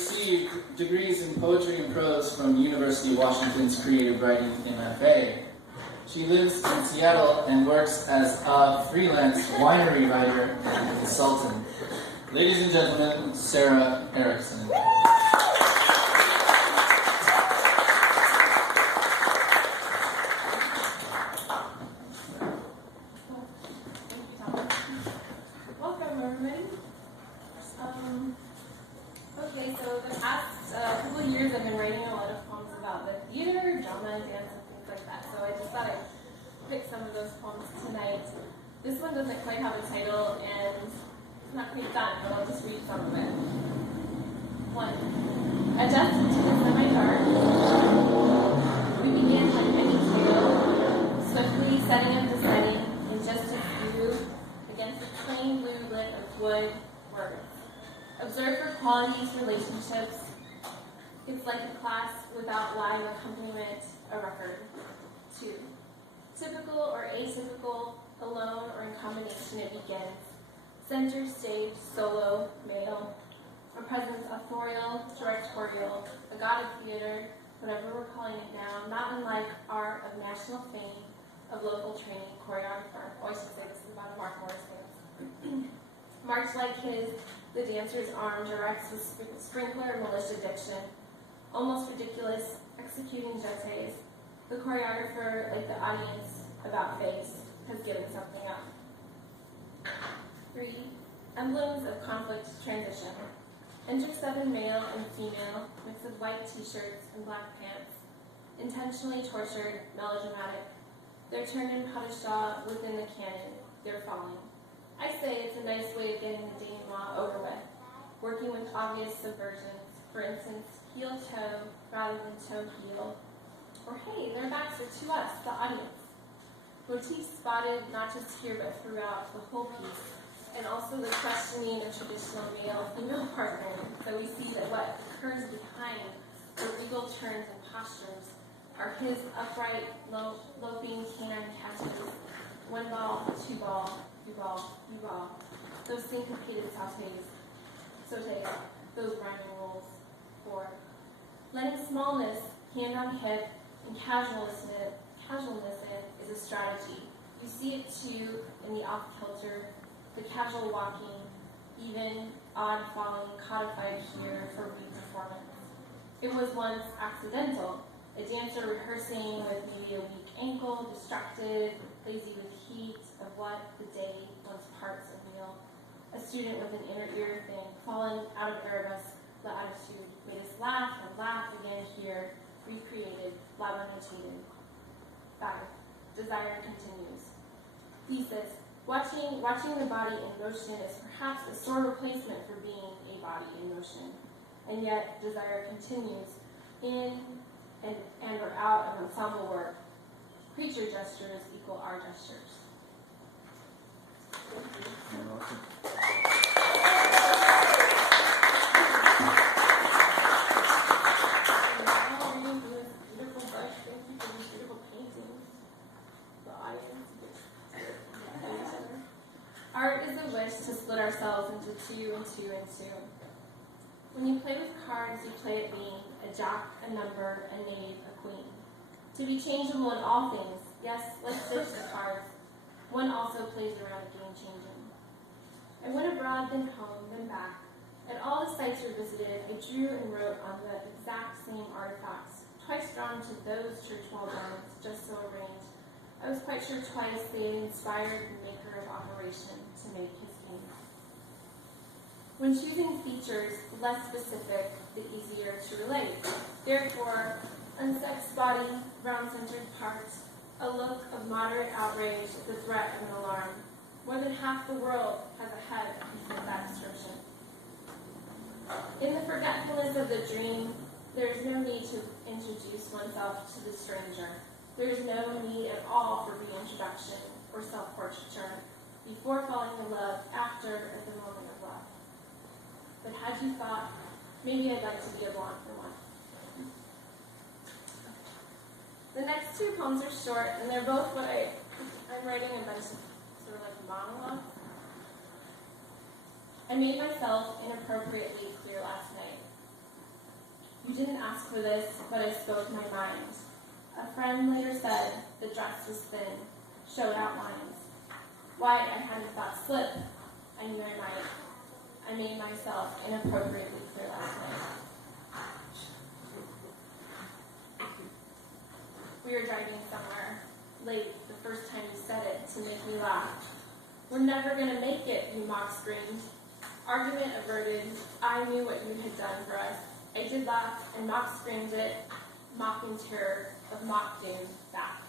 received degrees in poetry and prose from University of Washington's Creative Writing MFA. She lives in Seattle and works as a freelance winery writer and consultant. Ladies and gentlemen, Sarah Erickson. Welcome, everybody. Okay, so the past couple of years I've been writing a lot of poems about the theater, drama, dance, and things like that. So I just thought I'd pick some of those poems tonight. This one doesn't quite have a title, and it's not quite done, but I'll just read some of it. 1. Adjusted to the semi-dark, we began like any tale, swiftly setting and descending in just a few against the plain blue lit of wood words. Observe for qualities, relationships. It's like a class without live accompaniment, a record. 2. Typical or atypical, alone or in combination, it begins. Center stage, solo, male. A presence authorial, directorial, a god of theater, whatever we're calling it now, not unlike art of national fame, of local training, choreographer, voice physics, and one of Mark Morris fans. Marked like his, the dancer's arm directs with sprinkler militia diction, almost ridiculous, executing jetés. The choreographer, like the audience, about face, has given something up. 3. Emblems of conflict transition. Enter 7 male and female, mix of white t-shirts and black pants. Intentionally tortured, melodramatic. They're turned in Padishah within the canon. They're falling. I say it's a nice way of getting the denouement over with. Working with obvious subversions. For instance, heel-toe rather than toe-heel. Or hey, their backs are to us, the audience. Motifs spotted not just here but throughout the whole piece. And also the questioning of traditional male-female partnering. So we see that what occurs behind the legal turns and postures are his upright, loping canine catches. 1 ball, 2 ball, 3 ball, 3 ball. Those syncopated sautes, those rhyming rules. 4. Letting smallness, hand on hip, and casualness in is a strategy. You see it too in the off-kilter, the casual walking, even odd falling, codified here for re-performance. It was once accidental, a dancer rehearsing with maybe a weak ankle, distracted, lazy with heat of what the day once parts of meal. A student with an inner ear thing, fallen out of arabesque latitude, made us laugh and laugh again here, recreated, labyrinthated. 5. Desire continues. Thesis. Watching the body in motion is perhaps a sore replacement for being a body in motion. And yet, desire continues in and or out of ensemble work. Creature gestures equal our gestures. You're welcome. Art is a wish to split ourselves into 2 and 2 and 2. When you play with cards, you play it being a jack, a number, a knave, a queen. To be changeable in all things, yes, let's switch the cards. One also plays around a game changing. I went abroad, then home, then back. At all the sites we visited, I drew and wrote on the exact same artifacts, twice drawn to those church wall garments, just so arranged. I was quite sure twice they had inspired the maker of operation to make his game. When choosing features less specific, the easier to relate. Therefore, unsexed body, round-centered parts, a look of moderate outrage at the threat of an alarm. More than half the world has a head with that description. In the forgetfulness of the dream, there is no need to introduce oneself to the stranger. There is no need at all for reintroduction or self-portraiture, before falling in love, after at the moment of love. But had you thought, maybe I'd like to be a blonde for one. The next 2 poems are short, and they're both what I'm writing a bunch of sort of like monologues. I made myself inappropriately clear last night. You didn't ask for this, but I spoke my mind. A friend later said the dress was thin, showed outlines. Why I hadn't thought slip, I knew I might. I made myself inappropriately clear last night. We were driving somewhere, late, the first time you said it, to make me laugh. We're never gonna make it, you mock screamed. Argument averted, I knew what you had done for us. I did laugh, and mock screamed it, mocking terror of mock doom back.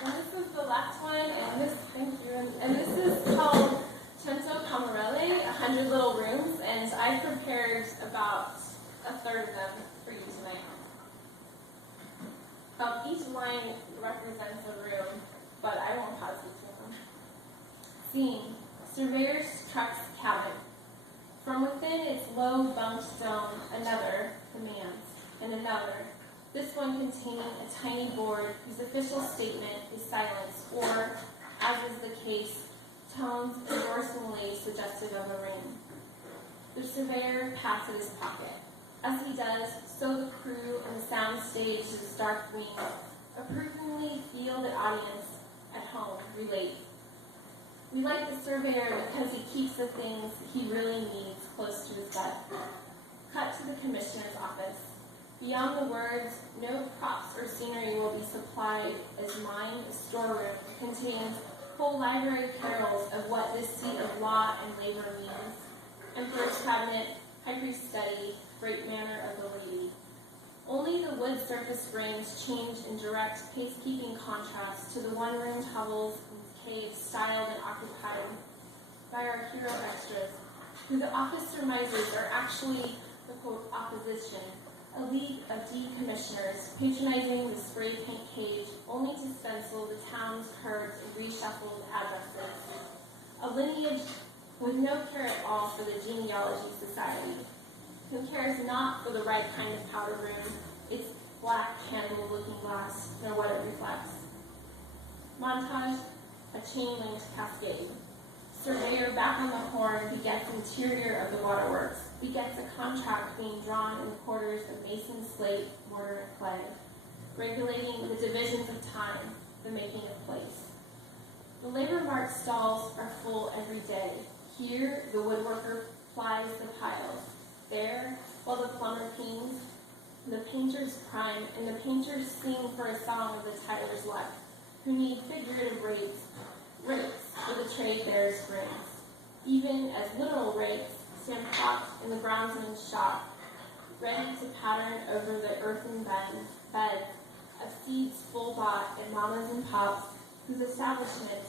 And this is the last one, and this, thank you, and this is called Cento Camarelle, 100 Little Rooms, and I prepared about a third of them for you tonight. Each line represents a room, but I won't pause each one. Scene: surveyor's truck's cabin. From within its low bunked dome, another commands, and another. This one containing a tiny board whose official statement is silence, or, as is the case, tones endorsingly suggestive of a ring. The surveyor pats at his pocket. As he does, so the crew and the sound stage to the stark wing approvingly feel the audience at home relate. We like the surveyor because he keeps the things he really needs close to his gut. Cut to the commissioner's office. Beyond the words, no props or scenery will be supplied, as mine, a storeroom, contains whole library carols of what this seat of law and labor means. Emperor's cabinet, high priest study, great manner of the lady. Only the wood surface rings change in direct pacekeeping contrast to the one-room hovels and caves styled and occupied by our hero extras, who the office surmises are actually the quote opposition, a league of decommissioners patronizing the spray paint cage only to stencil the town's herds and reshuffled addresses. A lineage with no care at all for the genealogy society, who cares not for the right kind of powder room, its black candle looking glass, nor what it reflects. Montage, a chain-linked cascade. Surveyor back on the horn begets interior of the waterworks, begets a contract being drawn in the quarters of mason, slate, mortar, and clay, regulating the divisions of time, the making of place. The labor mart stalls are full every day. Here, the woodworker plies the piles. There, while the plumber peens, the painters prime, and the painters sing for a song of the tiler's luck, who need figurative rates for the trade bearers brings. Even as literal rates stand propped in the bronzeman's shop, ready to pattern over the earthen beds of seeds full bought at mamas and pops, whose establishment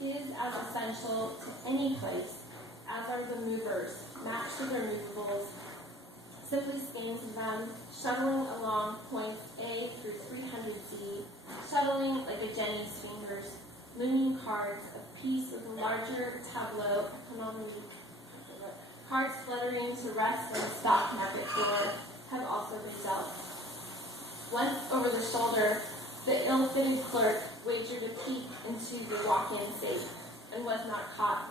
is as essential to any place as are the movers, matched to their movables, simply scans them, shuttling along points A through 300Z, shuttling like a Jenny's fingers, looming cards of peace with a larger tableau economy. Cards fluttering to rest on the stock market floor have also been dealt. Once over the shoulder, the ill-fitted clerk wagered a peek into the walk-in safe and was not caught.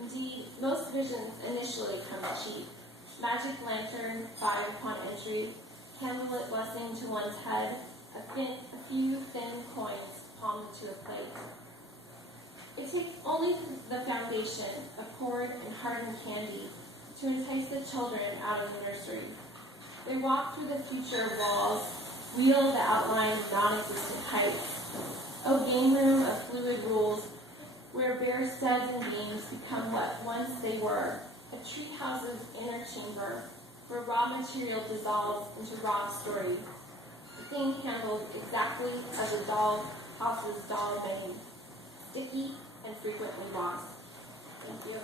Indeed, most visions initially come cheap. Magic lantern, 5 upon entry, candlelit blessing to one's head, a few thin coins palmed to a plate. It takes only the foundation of poured and hardened candy to entice the children out of the nursery. They walk through the future walls, wheel the outline of non-existent heights. Oh, game room of fluid rules, where bare studs and beams become what once they were, a treehouse's inner chamber, where raw material dissolves into raw story, the thing handled exactly as a doll house's doll made, sticky and frequently lost. Thank you.